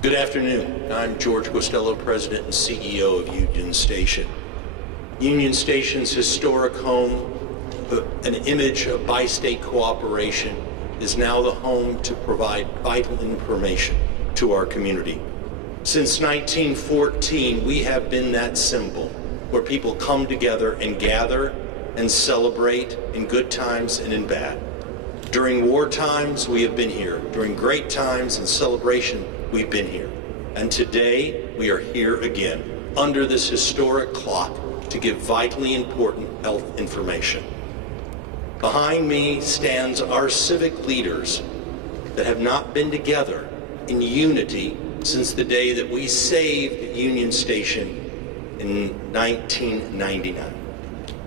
Good afternoon. I'm George Costello, President and CEO of Union Station. Union Station's historic home, an image of bi-state cooperation, is now the home to provide vital information to our community. Since 1914, we have been that symbol where people come together and gather and celebrate in good times and in bad. During war times, we have been here. During great times and celebration, we've been here. And today, we are here again, under this historic clock, to give vitally important health information. Behind me stands our civic leaders that have not been together in unity since the day that we saved Union Station in 1999.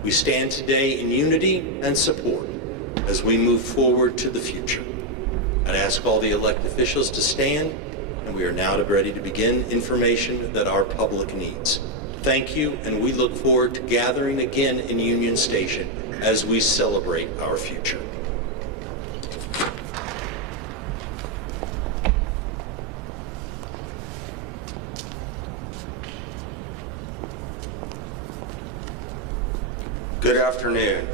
We stand today in unity and support as we move forward to the future. I'd ask all the elected officials to stand, and we are now ready to begin information that our public needs. Thank you, and we look forward to gathering again in Union Station as we celebrate our future. Good afternoon.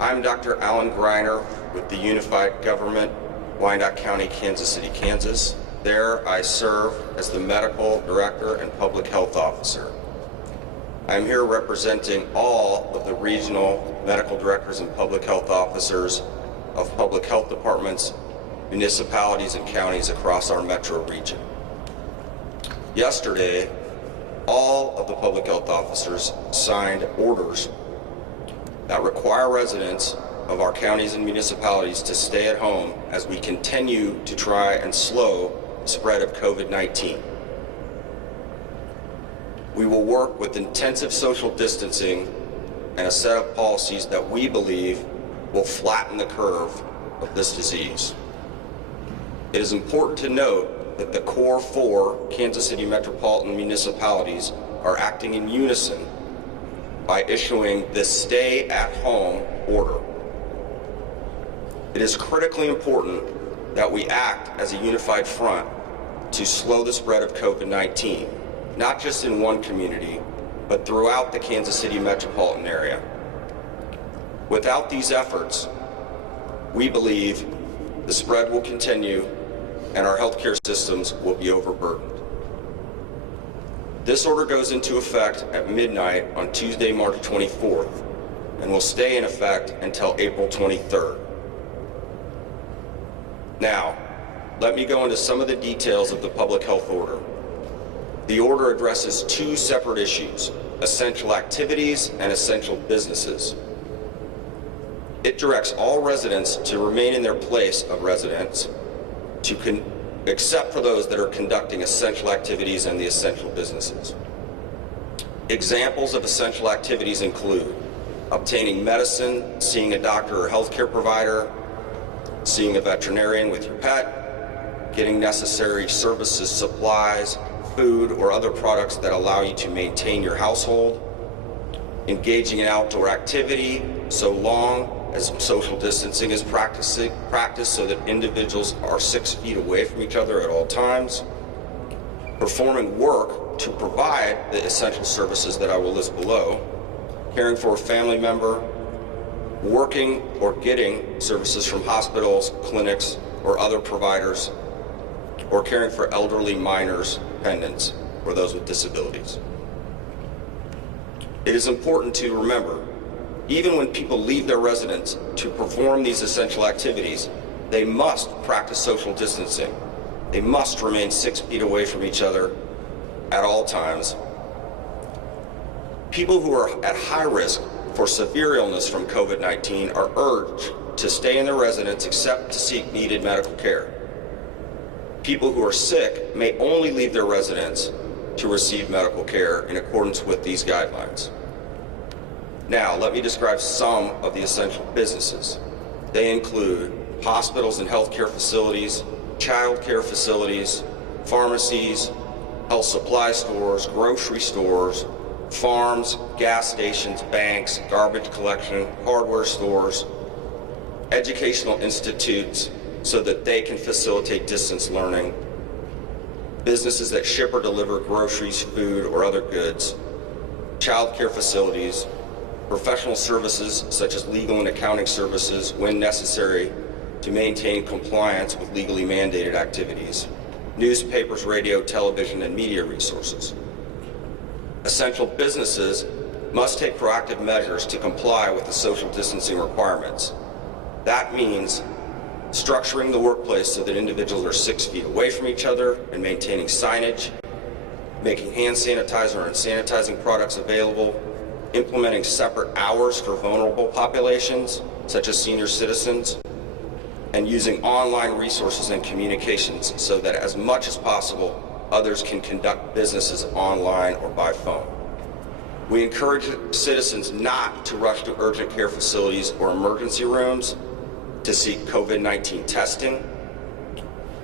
I'm Dr. Alan Greiner with the Unified Government, Wyandotte County, Kansas City, Kansas. There, I serve as the Medical Director and Public Health Officer. I'm here representing all of the regional medical directors and public health officers of public health departments, municipalities, and counties across our metro region. Yesterday, all of the public health officers signed orders that require residents of our counties and municipalities to stay at home as we continue to try and slow the spread of COVID-19. We will work with intensive social distancing and a set of policies that we believe will flatten the curve of this disease. It is important to note that the core 4 Kansas City metropolitan municipalities are acting in unison by issuing this stay-at-home order. It is critically important that we act as a unified front to slow the spread of COVID-19, not just in one community, but throughout the Kansas City metropolitan area. Without these efforts, we believe the spread will continue and our healthcare systems will be overburdened. This order goes into effect at midnight on Tuesday, March 24th, and will stay in effect until April 23rd. Now, let me go into some of the details of the public health order. The order addresses 2 separate issues: essential activities and essential businesses. It directs all residents to remain in their place of residence, except for those that are conducting essential activities and the essential businesses. Examples of essential activities include obtaining medicine, seeing a doctor or healthcare provider, seeing a veterinarian with your pet, getting necessary services, supplies, food, or other products that allow you to maintain your household, engaging in outdoor activity so long as social distancing is practiced so that individuals are 6 feet away from each other at all times, performing work to provide the essential services that I will list below, caring for a family member, working or getting services from hospitals, clinics, or other providers, or caring for elderly minors, dependents, or those with disabilities. It is important to remember, even when people leave their residence to perform these essential activities, they must practice social distancing. They must remain 6 feet away from each other at all times. People who are at high risk for severe illness from COVID-19 are urged to stay in their residence except to seek needed medical care. People who are sick may only leave their residence to receive medical care in accordance with these guidelines. Now, let me describe some of the essential businesses. They include hospitals and healthcare facilities, child care facilities, pharmacies, health supply stores, grocery stores, farms, gas stations, banks, garbage collection, hardware stores, educational institutes so that they can facilitate distance learning, businesses that ship or deliver groceries, food, or other goods, child care facilities, professional services such as legal and accounting services when necessary to maintain compliance with legally mandated activities, newspapers, radio, television, and media resources. Essential businesses must take proactive measures to comply with the social distancing requirements. That means structuring the workplace so that individuals are 6 feet away from each other and maintaining signage, making hand sanitizer and sanitizing products available, implementing separate hours for vulnerable populations, such as senior citizens, and using online resources and communications so that as much as possible, others can conduct businesses online or by phone. We encourage citizens not to rush to urgent care facilities or emergency rooms to seek COVID-19 testing.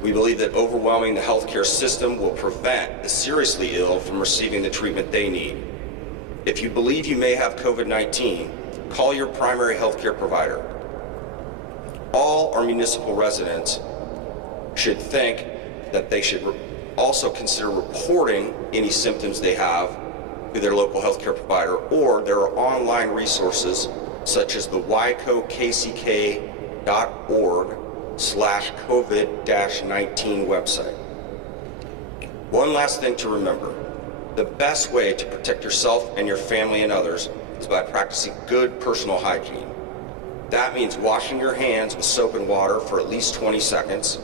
We believe that overwhelming the healthcare system will prevent the seriously ill from receiving the treatment they need. If you believe you may have COVID-19, call your primary healthcare provider. All our municipal residents should think that they should also consider reporting any symptoms they have to their local healthcare provider, or there are online resources such as the wykokck.org/COVID-19 website. One last thing to remember. The best way to protect yourself and your family and others is by practicing good personal hygiene. That means washing your hands with soap and water for at least 20 seconds,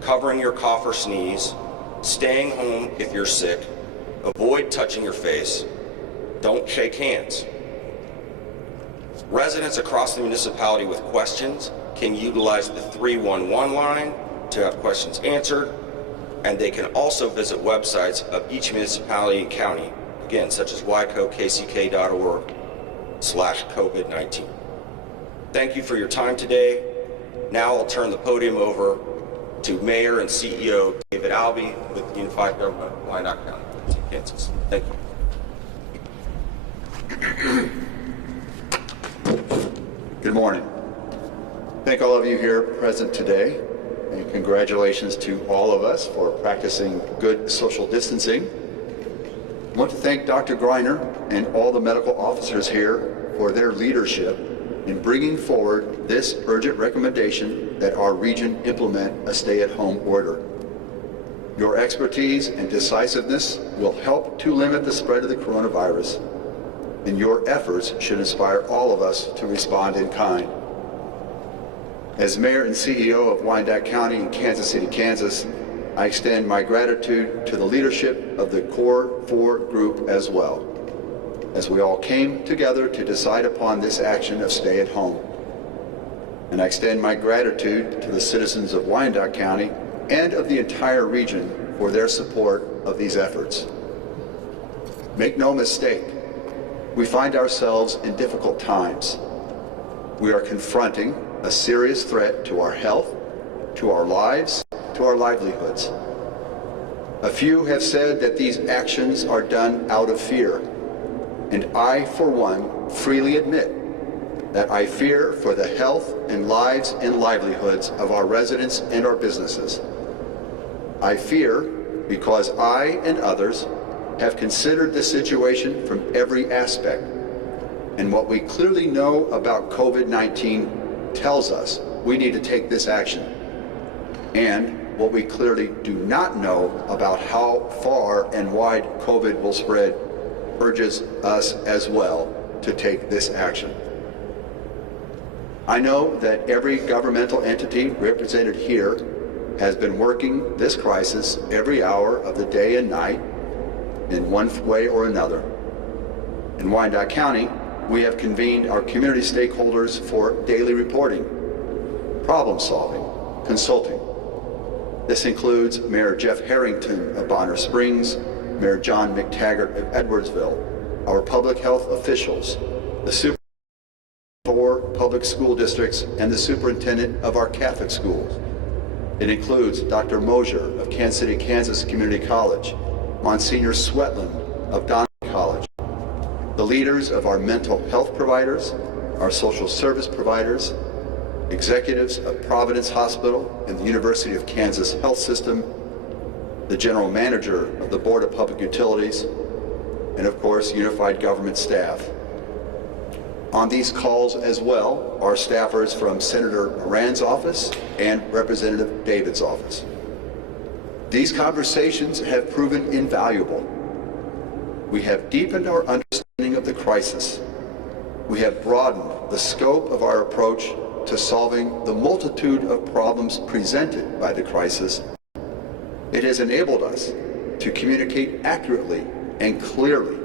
covering your cough or sneeze, staying home if you're sick, avoid touching your face, don't shake hands. Residents across the municipality with questions can utilize the 311 line to have questions answered, and they can also visit websites of each municipality and county, again, such as wykokck.org/COVID-19. Thank you for your time today. Now I'll turn the podium over to Mayor and CEO David Albee with the Unified Government of Wyandotte County, Kansas. Thank you. Good morning. Thank all of you here present today, and congratulations to all of us for practicing good social distancing. I want to thank Dr. Greiner and all the medical officers here for their leadership in bringing forward this urgent recommendation that our region implement a stay-at-home order. Your expertise and decisiveness will help to limit the spread of the coronavirus, and your efforts should inspire all of us to respond in kind. As Mayor and CEO of Wyandotte County in Kansas City, Kansas, I extend my gratitude to the leadership of the Core 4 group as well, as we all came together to decide upon this action of stay at home. And I extend my gratitude to the citizens of Wyandotte County and of the entire region for their support of these efforts. Make no mistake, we find ourselves in difficult times. We are confronting a serious threat to our health, to our lives, to our livelihoods. A few have said that these actions are done out of fear, and I, for one, freely admit that I fear for the health and lives and livelihoods of our residents and our businesses. I fear because I and others have considered the situation from every aspect, and what we clearly know about COVID-19 tells us we need to take this action, and what we clearly do not know about how far and wide COVID will spread urges us as well to take this action. I know that every governmental entity represented here has been working this crisis every hour of the day and night in one way or another. In Wyandotte County, we have convened our community stakeholders for daily reporting, problem solving, consulting. This includes Mayor Jeff Harrington of Bonner Springs, Mayor John McTaggart of Edwardsville, our public health officials, the superintendent of 4 public school districts, and the superintendent of our Catholic schools. It includes Dr. Mosier of Kansas City, Kansas Community College, Monsignor Swetland of Donner College, the leaders of our mental health providers, our social service providers, executives of Providence Hospital and the University of Kansas Health System, the General Manager of the Board of Public Utilities, and of course, Unified Government staff. On these calls as well are staffers from Senator Moran's office and Representative David's office. These conversations have proven invaluable. We have deepened our understanding of the crisis. We have broadened the scope of our approach to solving the multitude of problems presented by the crisis. It has enabled us to communicate accurately and clearly.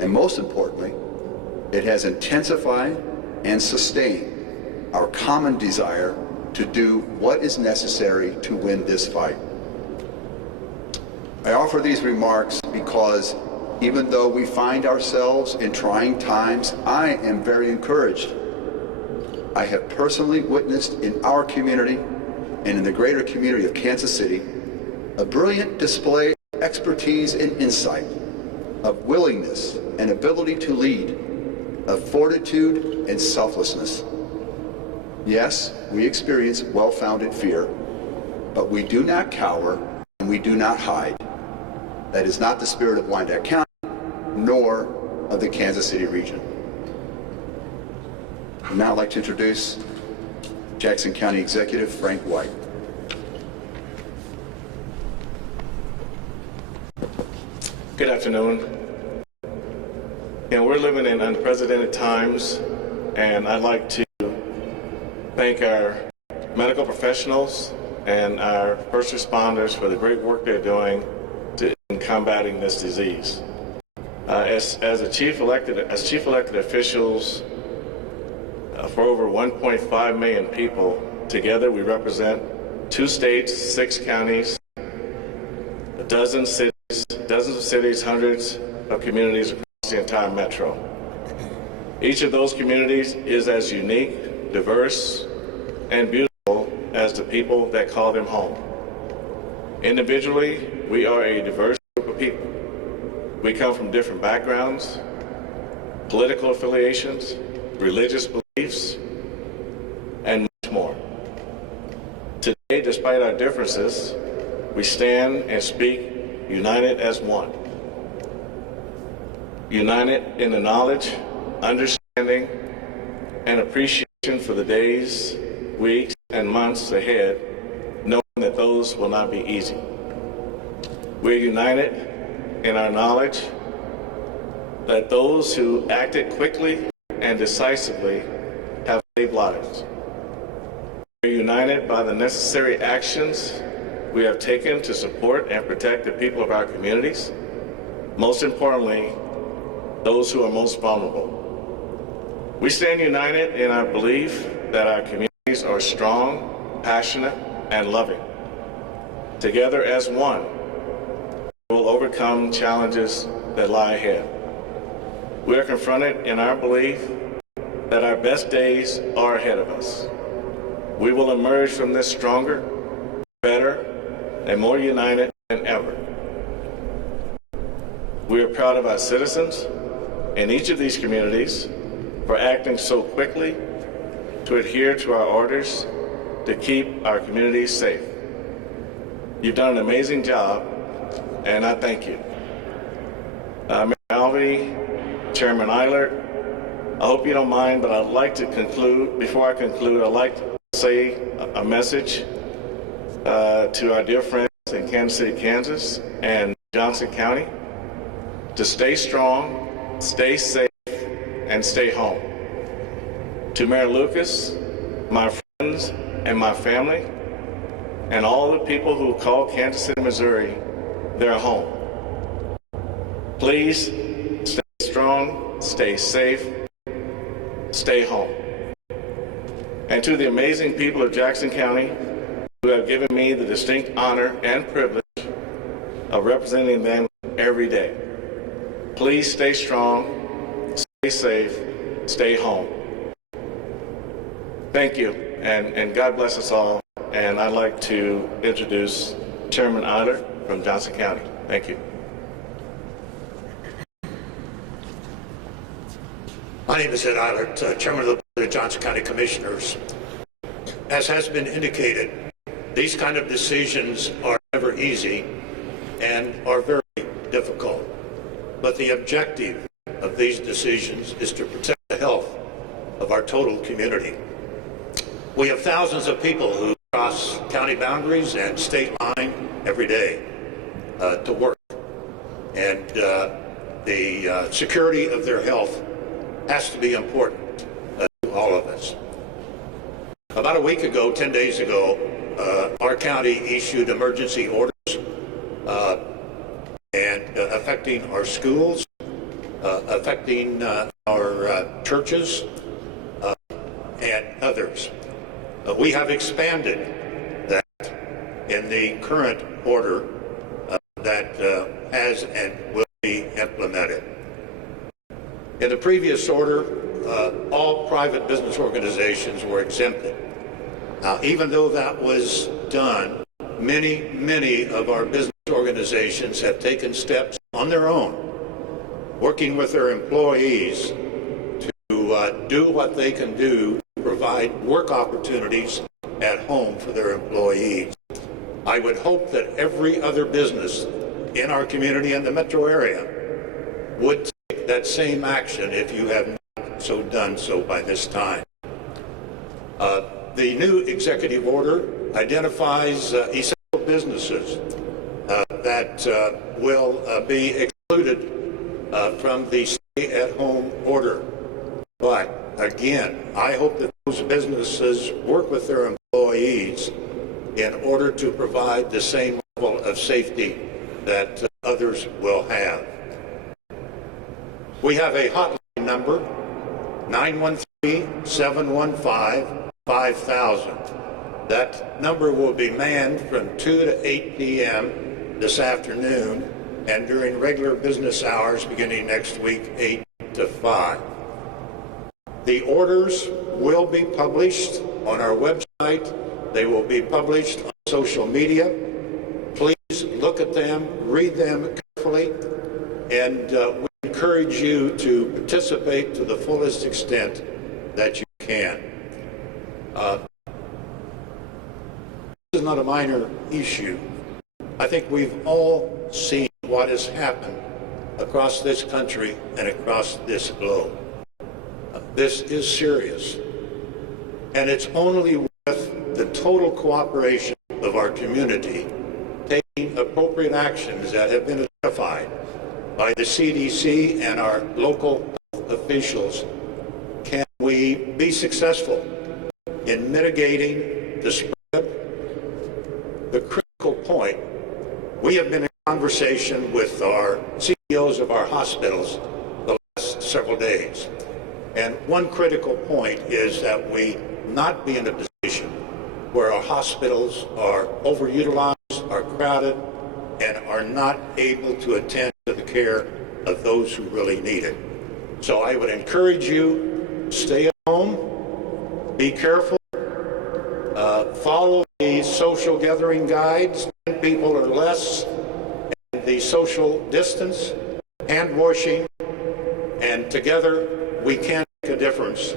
And most importantly, it has intensified and sustained our common desire to do what is necessary to win this fight. I offer these remarks because even though we find ourselves in trying times, I am very encouraged. I have personally witnessed in our community and in the greater community of Kansas City a brilliant display of expertise and insight, of willingness and ability to lead, of fortitude and selflessness. Yes, we experience well-founded fear, but we do not cower and we do not hide. That is not the spirit of Wyandotte County, nor of the Kansas City region. I'd now like to introduce Jackson County Executive Frank White. Good afternoon. We're living in unprecedented times, and I'd like to thank our medical professionals and our first responders for the great work they're doing in combating this disease. As chief elected officials for over 1.5 million people, together we represent 2 states, 6 counties, dozens of cities, hundreds of communities across the entire metro. Each of those communities is as unique, diverse, and beautiful as the people that call them home. Individually, we are a diverse group of people. We come from different backgrounds, political affiliations, religious beliefs, and much more. Today, despite our differences, we stand and speak united as one. United in the knowledge, understanding, and appreciation for the days, weeks, and months ahead, knowing that those will not be easy. We're united in our knowledge that those who acted quickly and decisively have saved lives. We're united by the necessary actions we have taken to support and protect the people of our communities, most importantly, those who are most vulnerable. We stand united in our belief that our communities are strong, passionate, and loving. Together as one, we will overcome challenges that lie ahead. We are confronted in our belief that our best days are ahead of us. We will emerge from this stronger, better, and more united than ever. We are proud of our citizens in each of these communities for acting so quickly to adhere to our orders to keep our communities safe. You've done an amazing job, and I thank you. Mayor Alvey, Chairman Eilert, I hope you don't mind, but I'd like to conclude. Before I conclude, I'd like to say a message to our dear friends in Kansas City, Kansas, and Johnson County to stay strong, stay safe, and stay home. To Mayor Lucas, my friends, and my family, and all the people who call Kansas City, Missouri, their home. Please stay strong, stay safe, stay home. And to the amazing people of Jackson County who have given me the distinct honor and privilege of representing them every day, please stay strong, stay safe, stay home. Thank you, and God bless us all. And I'd like to introduce Chairman Eilert from Johnson County. Thank you. My name is Ed Eilert, Chairman of the Board of Johnson County Commissioners. As has been indicated, these kind of decisions are never easy and are very difficult. But the objective of these decisions is to protect the health of our total community. We have thousands of people who cross county boundaries and state line every day to work. And the security of their health has to be important to all of us. About a week ago, 10 days ago, our county issued emergency orders and affecting our schools, affecting our churches, and others. We have expanded that in the current order that has and will be implemented. In the previous order, all private business organizations were exempted. Now, even though that was done, many of our business organizations have taken steps on their own, working with their employees to do what they can do to provide work opportunities at home for their employees. I would hope that every other business in our community and the metro area would take that same action if you have not done so by this time. The new executive order identifies essential businesses that will be excluded from the stay-at-home order. But again, I hope that those businesses work with their employees in order to provide the same level of safety that others will have. We have a hotline number, 913-715-5000. That number will be manned from 2 to 8 p.m. this afternoon and during regular business hours beginning next week, 8 to 5. The orders will be published on our website. They will be published on social media. Please look at them, read them carefully, and we encourage you to participate to the fullest extent that you can. This is not a minor issue. I think we've all seen what has happened across this country and across this globe. This is serious, and it's only with the total cooperation of our community taking appropriate actions that have been identified by the CDC and our local health officials can we be successful in mitigating the spread. The critical point, we have been in conversation with our CEOs of our hospitals the last several days. And one critical point is that we not be in a position where our hospitals are overutilized, are crowded, and are not able to attend to the care of those who really need it. So I would encourage you, stay at home, be careful, follow the social gathering guides, 10 people or less, and the social distance, hand washing, and together we can make a difference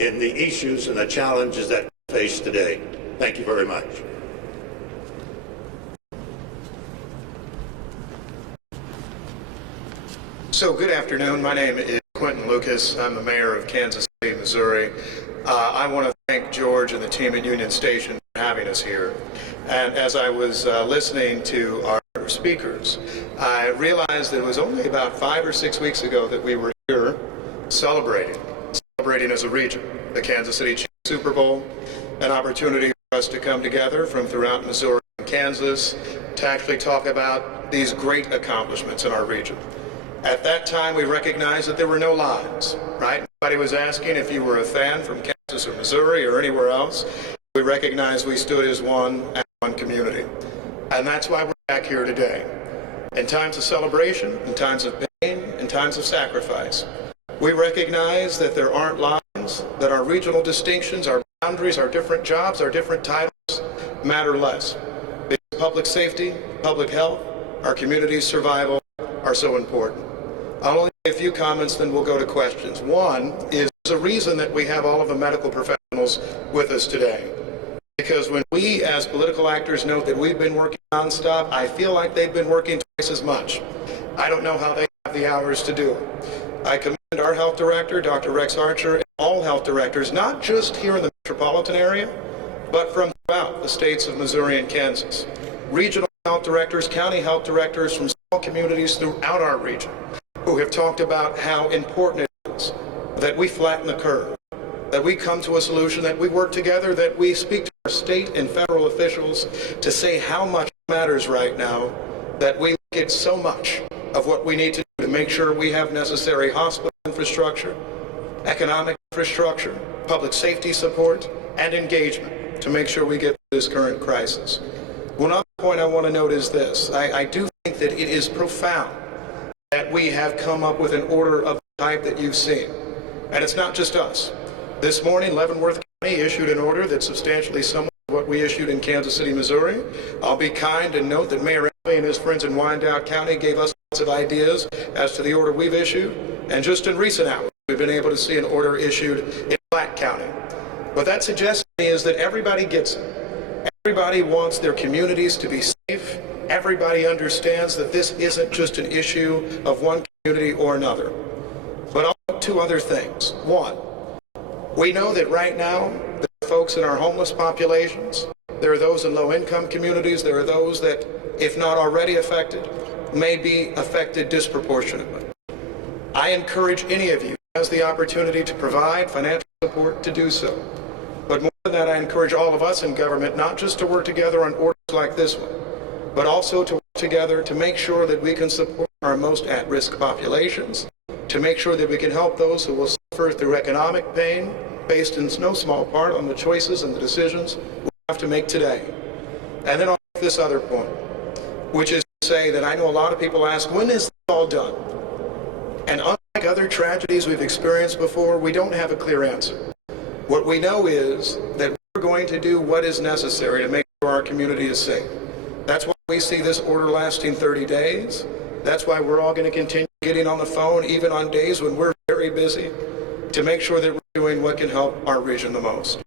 in the issues and the challenges that we face today. Thank you very much. So good afternoon. My name is Quentin Lucas. I'm the mayor of Kansas City, Missouri. I want to thank George and the team at Union Station for having us here. And as I was listening to our speakers, I realized that it was only about 5 or 6 weeks ago that we were here celebrating as a region, the Kansas City Chiefs Super Bowl, an opportunity for us to come together from throughout Missouri and Kansas to actually talk about these great accomplishments in our region. At that time, we recognized that there were no lines, right? Nobody was asking if you were a fan from Kansas or Missouri or anywhere else. We recognized we stood as one community. And that's why we're back here today. In times of celebration, in times of pain, in times of sacrifice, we recognize that there aren't lines, that our regional distinctions, our boundaries, our different jobs, our different titles matter less. Because public safety, public health, our community's survival are so important. I'll only make a few comments, then we'll go to questions. One is the reason that we have all of the medical professionals with us today. Because when we as political actors note that we've been working nonstop, I feel like they've been working twice as much. I don't know how they have the hours to do it. I commend our health director, Dr. Rex Archer, and all health directors, not just here in the metropolitan area, but from throughout the states of Missouri and Kansas. Regional health directors, county health directors from small communities throughout our region who have talked about how important it is that we flatten the curve, that we come to a solution, that we work together, that we speak to our state and federal officials to say how much matters right now, that we look at so much of what we need to do to make sure we have necessary hospital infrastructure, economic infrastructure, public safety support, and engagement to make sure we get through this current crisis. One other point I want to note is this. I do think that it is profound that we have come up with an order of the type that you've seen. And it's not just us. This morning, Leavenworth County issued an order that's substantially similar to what we issued in Kansas City, Missouri. I'll be kind and note that Mayor Elvey and his friends in Wyandotte County gave us lots of ideas as to the order we've issued. And just in recent hours, we've been able to see an order issued in Platte County. What that suggests to me is that everybody gets it. Everybody wants their communities to be safe. Everybody understands that this isn't just an issue of one community or another. But I'll note two other things. One, we know that right now, there are folks in our homeless populations, there are those in low-income communities, there are those that, if not already affected, may be affected disproportionately. I encourage any of you who has the opportunity to provide financial support to do so. But more than that, I encourage all of us in government not just to work together on orders like this one, but also to work together to make sure that we can support our most at-risk populations, to make sure that we can help those who will suffer through economic pain based in no small part on the choices and the decisions we have to make today. And then I'll make this other point, which is to say that I know a lot of people ask, when is this all done? And unlike other tragedies we've experienced before, we don't have a clear answer. What we know is that we're going to do what is necessary to make sure our community is safe. That's why we see this order lasting 30 days. That's why we're all going to continue getting on the phone, even on days when we're very busy, to make sure that we're doing what can help our region the most.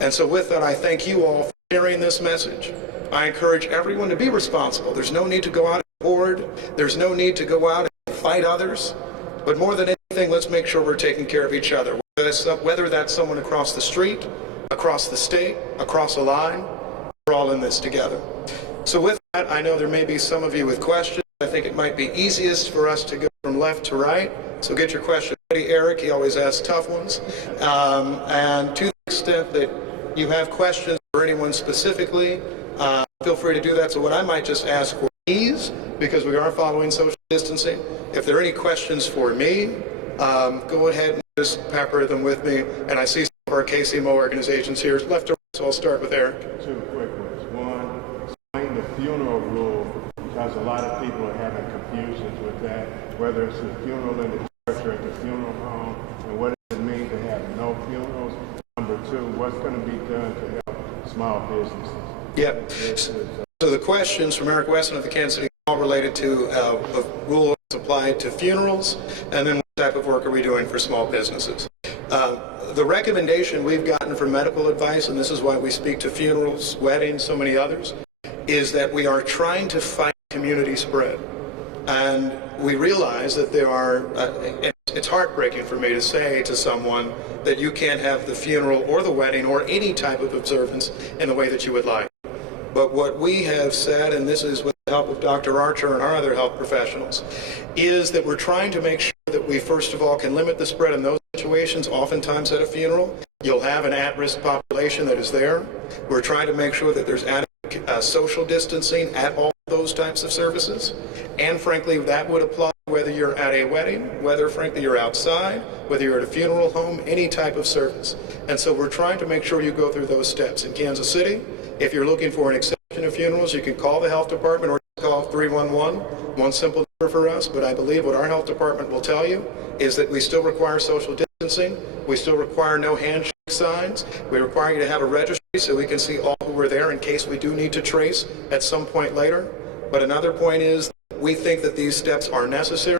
And so with that, I thank you all for sharing this message. I encourage everyone to be responsible. There's no need to go out and hoard. There's no need to go out and fight others. But more than anything, let's make sure we're taking care of each other. Whether that's someone across the street, across the state, across a line, we're all in this together. So with that, I know there may be some of you with questions. I think it might be easiest for us to go from left to right. So get your question ready, Eric. He always asks tough ones. And to the extent that you have questions for anyone specifically, feel free to do that. So what I might just ask for ease, because we are following social distancing, if there are any questions for me, go ahead and just pepper them with me. And I see some of our KCMO organizations here, left to right, so I'll start with Eric. Two quick ones. One, explain the funeral rule, because a lot of people are having confusions with that, whether it's the funeral in the church or at the funeral home, and what does it mean to have no funerals? Number two, what's going to be done to help small businesses? Yep. So the questions from Eric Weston of the Kansas City all related to a rule that's applied to funerals, and then what type of work are we doing for small businesses? The recommendation we've gotten from medical advice, and this is why we speak to funerals, weddings, so many others, is that we are trying to fight community spread. And we realize that there are, it's heartbreaking for me to say to someone that you can't have the funeral or the wedding or any type of observance in the way that you would like. But what we have said, and this is with the help of Dr. Archer and our other health professionals, is that we're trying to make sure that we first of all can limit the spread in those situations. Oftentimes at a funeral, you'll have an at-risk population that is there. We're trying to make sure that there's adequate social distancing at all those types of services. And frankly, that would apply whether you're at a wedding, whether frankly you're outside, whether you're at a funeral home, any type of service. And so we're trying to make sure you go through those steps. In Kansas City, if you're looking for an exception of funerals, you can call the health department or call 311, one simple number for us. But I believe what our health department will tell you is that we still require social distancing. We still require no handshake signs. We require you to have a registry so we can see all who were there in case we do need to trace at some point later. But another point is we think that these steps are necessary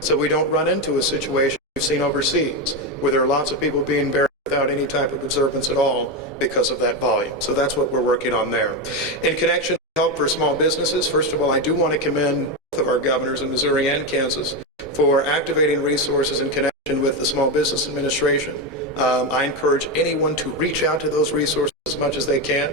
so we don't run into a situation we've seen overseas where there are lots of people being buried without any type of observance at all because of that volume. So that's what we're working on there. In connection to help for small businesses, first of all, I do want to commend both of our governors in Missouri and Kansas for activating resources in connection with the Small Business Administration. I encourage anyone to reach out to those resources as much as they can.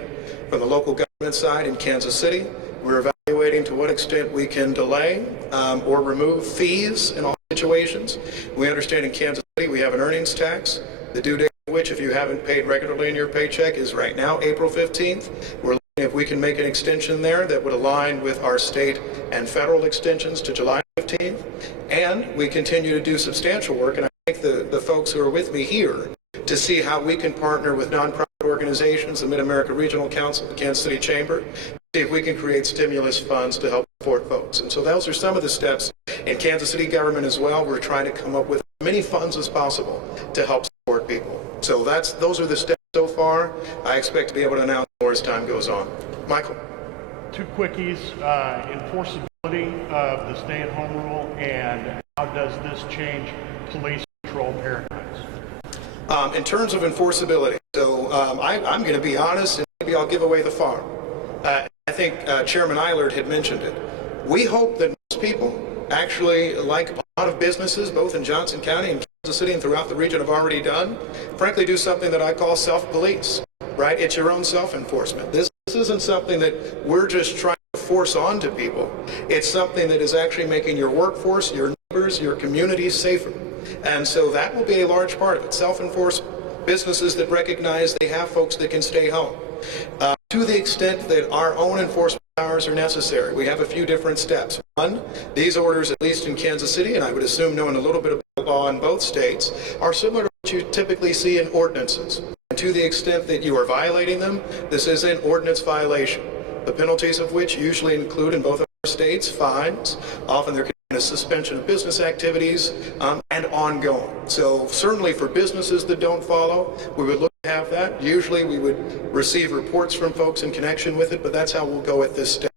From the local government side in Kansas City, we're evaluating to what extent we can delay or remove fees in all situations. We understand in Kansas City we have an earnings tax, the due date of which, if you haven't paid regularly in your paycheck, is right now April 15th. We're looking if we can make an extension there that would align with our state and federal extensions to July 15th. And we continue to do substantial work, and I thank the folks who are with me here to see how we can partner with nonprofit organizations, the Mid-America Regional Council, the Kansas City Chamber, see if we can create stimulus funds to help support folks. And so those are some of the steps in Kansas City government as well. We're trying to come up with as many funds as possible to help support people. So those are the steps so far. I expect to be able to announce more as time goes on. Michael? Two quickies, enforceability of the stay-at-home rule, and how does this change police patrol paradigms? In terms of enforceability, so I'm going to be honest, and maybe I'll give away the farm. I think Chairman Eilert had mentioned it. We hope that most people actually, like a lot of businesses, both in Johnson County and Kansas City and throughout the region have already done, frankly do something that I call self-police, right? It's your own self-enforcement. This isn't something that we're just trying to force onto people. It's something that is actually making your workforce, your neighbors, your communities safer. And so that will be a large part of it. Self-enforcement, businesses that recognize they have folks that can stay home. To the extent that our own enforcement powers are necessary, we have a few different steps. One, these orders, at least in Kansas City, and I would assume knowing a little bit about the law in both states, are similar to what you typically see in ordinances. And to the extent that you are violating them, this is an ordinance violation. The penalties of which usually include in both of our states fines. Often there can be a suspension of business activities and ongoing. So certainly for businesses that don't follow, we would look to have that. Usually we would receive reports from folks in connection with it, but that's how we'll go at this step.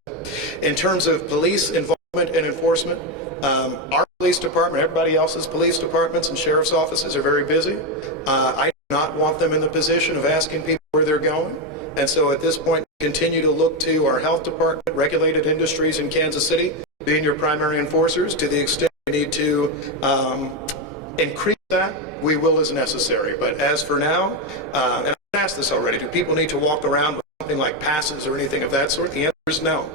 In terms of police involvement and enforcement, our police department, everybody else's police departments and sheriff's offices are very busy. I do not want them in the position of asking people where they're going. And so at this point, we continue to look to our health department, regulated industries in Kansas City, being your primary enforcers. To the extent we need to increase that, we will as necessary. But as for now, and I've asked this already, do people need to walk around with something like passes or anything of that sort? The answer is no,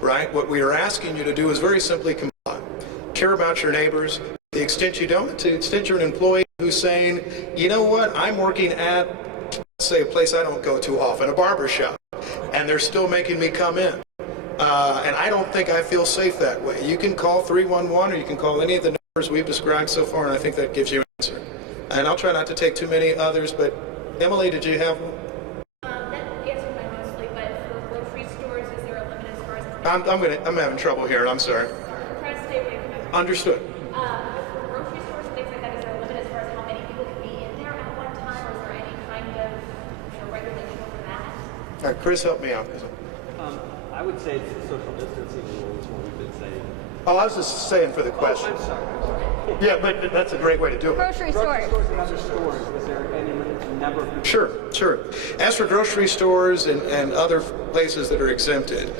right? What we are asking you to do is very simply comply. Care about your neighbors. To the extent you don't, to the extent you're an employee who's saying, you know what, I'm working at, let's say, a place I don't go to often, a barber shop, and they're still making me come in. And I don't think I feel safe that way. You can call 311 or you can call any of the numbers we've described so far, and I think that gives you an answer. And I'll try not to take too many others, but Emily, did you have one? That answered mine mostly, but for grocery stores, is there a limit as far as... I'm having trouble here, I'm sorry. I'm trying to stay away from it. Understood. For grocery stores and things like that, is there a limit as far as how many people can be in there at one time, or is there any kind of regulation over that? All right, Chris, help me out. I would say it's the social distancing rules, what we've been saying. Oh, I was just saying for the question. I'm sorry. Yeah, but that's a great way to do it. Grocery stores. Grocery stores and other stores, is there any limit to number of people? Sure. As for grocery stores and other places that are exempted,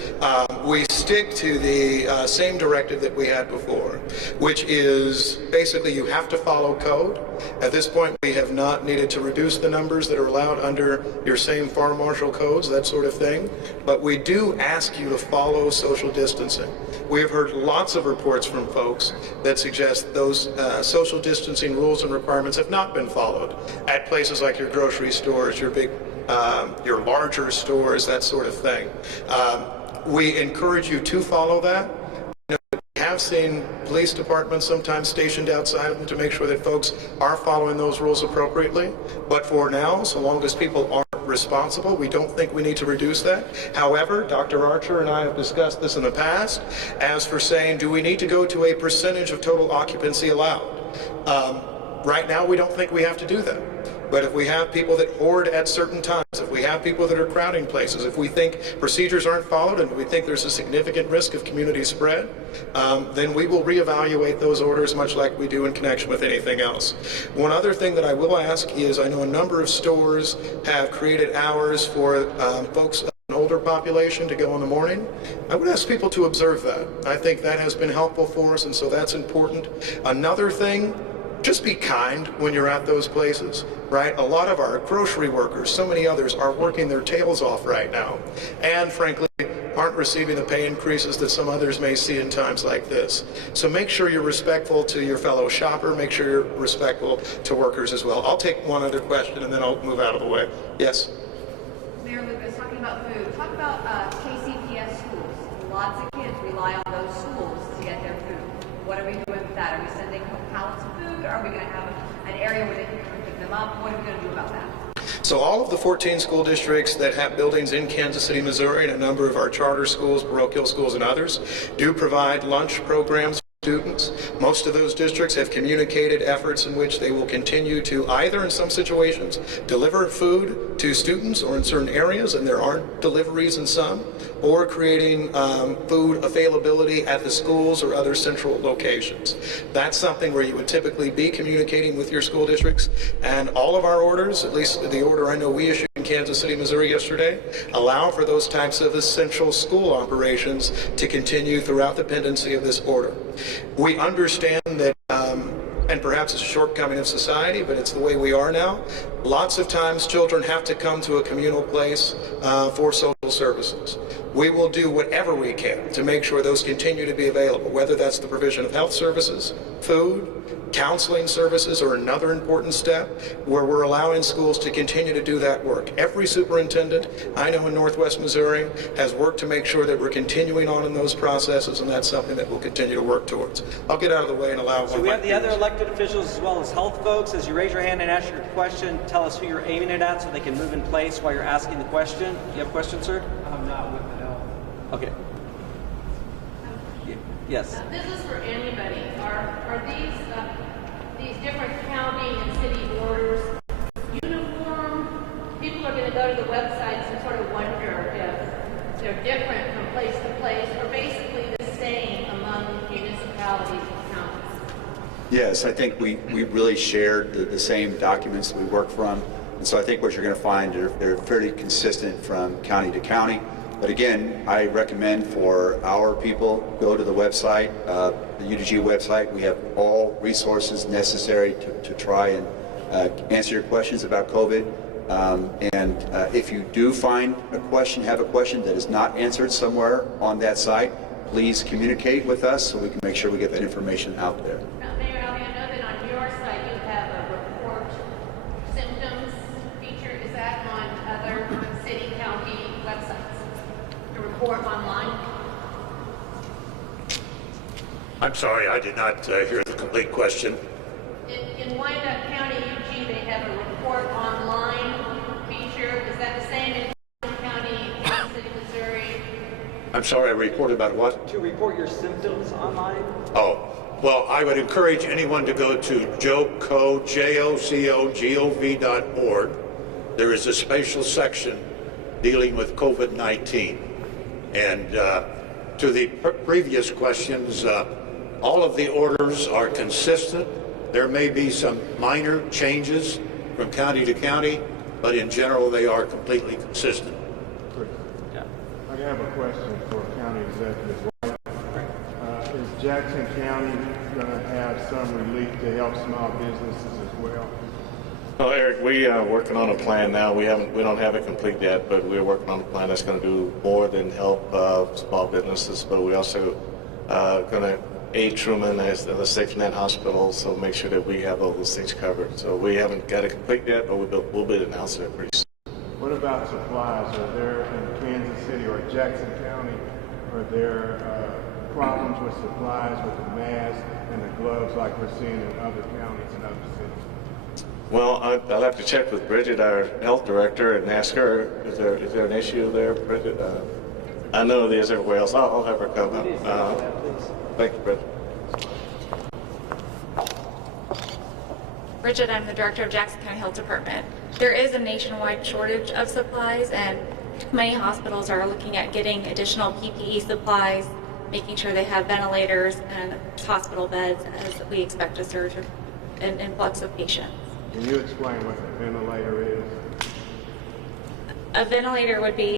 we stick to the same directive that we had before, which is basically you have to follow code. At this point, we have not needed to reduce the numbers that are allowed under your same fire marshal codes, that sort of thing. But we do ask you to follow social distancing. We have heard lots of reports from folks that suggest those social distancing rules and requirements have not been followed at places like your grocery stores, your larger stores, that sort of thing. We encourage you to follow that. We have seen police departments sometimes stationed outside of them to make sure that folks are following those rules appropriately. But for now, so long as people aren't responsible, we don't think we need to reduce that. However, Dr. Archer and I have discussed this in the past. As for saying, do we need to go to a percentage of total occupancy allowed? Right now, we don't think we have to do that. But if we have people that hoard at certain times, if we have people that are crowding places, if we think procedures aren't followed and we think there's a significant risk of community spread, then we will reevaluate those orders much like we do in connection with anything else. One other thing that I will ask is, I know a number of stores have created hours for folks of an older population to go in the morning. I would ask people to observe that. I think that has been helpful for us, and so that's important. Another thing, just be kind when you're at those places, right? A lot of our grocery workers, so many others, are working their tails off right now, and frankly, aren't receiving the pay increases that some others may see in times like this. So make sure you're respectful to your fellow shopper, make sure you're respectful to workers as well. I'll take one other question and then I'll move out of the way. Yes? Mayor Lucas, talking about food, talk about KCPS schools. Lots of kids rely on those schools to get their food. What are we doing with that? Are we sending pallets of food? Are we going to have an area where they can pick them up? What are we going to do about that? So all of the 14 school districts that have buildings in Kansas City, Missouri, and a number of our charter schools, parochial schools, and others, do provide lunch programs for students. Most of those districts have communicated efforts in which they will continue to either, in some situations, deliver food to students or in certain areas, and there aren't deliveries in some, or creating food availability at the schools or other central locations. That's something where you would typically be communicating with your school districts, and all of our orders, at least the order I know we issued in Kansas City, Missouri yesterday, allow for those types of essential school operations to continue throughout the pendency of this order. We understand that, and perhaps it's a shortcoming of society, but it's the way we are now. Lots of times children have to come to a communal place for social services. We will do whatever we can to make sure those continue to be available, whether that's the provision of health services, food, counseling services, or another important step where we're allowing schools to continue to do that work. Every superintendent I know in Northwest Missouri has worked to make sure that we're continuing on in those processes, and that's something that we'll continue to work towards. I'll get out of the way and allow one. So we have the other elected officials as well as health folks. As you raise your hand and ask your question, tell us who you're aiming it at so they can move in place while you're asking the question. Do you have a question, sir? I'm not with the health. Okay. Yes. This is for anybody. Are these different county and city orders uniform? People are going to go to the websites and sort of wonder if they're different from place to place, or basically the same among municipalities and counties. Yes, I think we really shared the same documents that we work from. And so I think what you're going to find, they're fairly consistent from county to county. But again, I recommend for our people, go to the website, the UDG website. We have all resources necessary to try and answer your questions about COVID. If you do find a question, have a question that is not answered somewhere on that site, please communicate with us so we can make sure we get that information out there. Mayor Alvey, I know that on your site you have a report symptoms feature. Is that on other city, county websites? A report online? I'm sorry, I did not hear the complete question. In Wyandotte County, UG, they have a report online feature. Is that the same in County, Kansas City, Missouri? I'm sorry, a report about what? To report your symptoms online? Oh, well, I would encourage anyone to go to jocogov.org. There is a special section dealing with COVID-19. And to the previous questions, all of the orders are consistent. There may be some minor changes from county to county, but in general, they are completely consistent. Yeah. I have a question for County Executive White. Is Jackson County going to have some relief to help small businesses as well? Well, Eric, we are working on a plan now. We don't have it complete yet, but we're working on a plan that's going to do more than help small businesses. But we also going to aid Truman as the safety net hospital, so make sure that we have all those things covered. So we haven't got it complete yet, but we'll be announcing it pretty soon. What about supplies? Are there in Kansas City or Jackson County, are there problems with supplies, with the masks and the gloves like we're seeing in other counties and other cities? Well, I'll have to check with Bridget, our health director, and ask her, is there an issue there, Bridget? I know there's everywhere else. I'll have her come up. Thank you, Bridget. Bridget, I'm the director of Jackson County Health Department. There is a nationwide shortage of supplies, and many hospitals are looking at getting additional PPE supplies, making sure they have ventilators and hospital beds as we expect a surge in influx of patients. Can you explain what a ventilator is? A ventilator would be